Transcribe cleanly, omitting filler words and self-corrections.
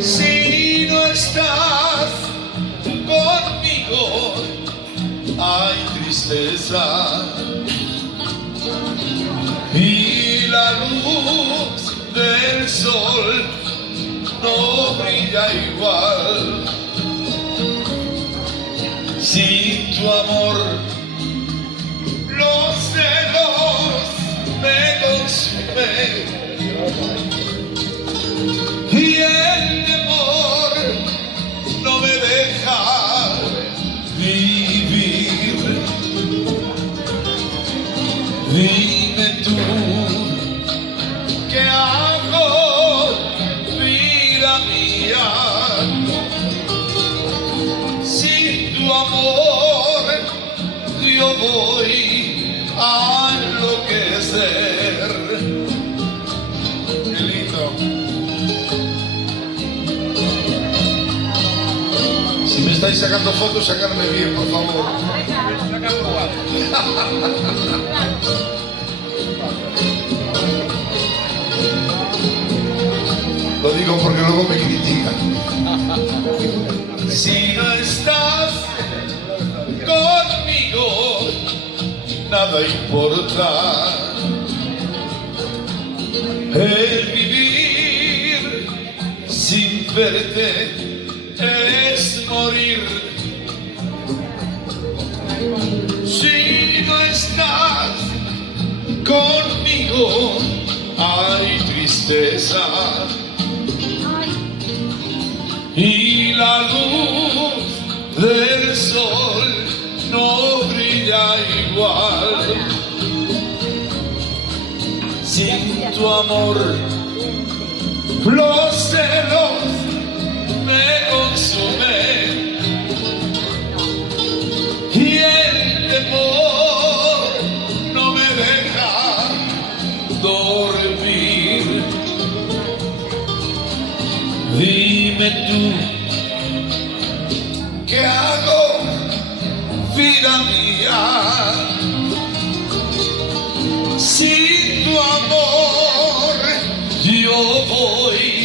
Si no estás conmigo, hay tristeza. Y la luz del sol no brilla igual. Sin tu amor, los celos me consumen y el temor no me deja vivir. Dime tú, ¿qué hago, vida mía? Sin tu amor yo voy a enloquecer. Qué lindo. Si me estáis sacando fotos, sacarme bien, por favor. Lo digo porque luego me critican. Si no estás conmigo, nada importa. El vivir sin verte es morir. Si no estás conmigo, hay tristeza. Y la luz del sol no brilla igual. Sin tu amor, los celos me consumen y el temor no me deja dormir. Dime tú, ¿qué hago, vida mía? Sin tu amor yo voy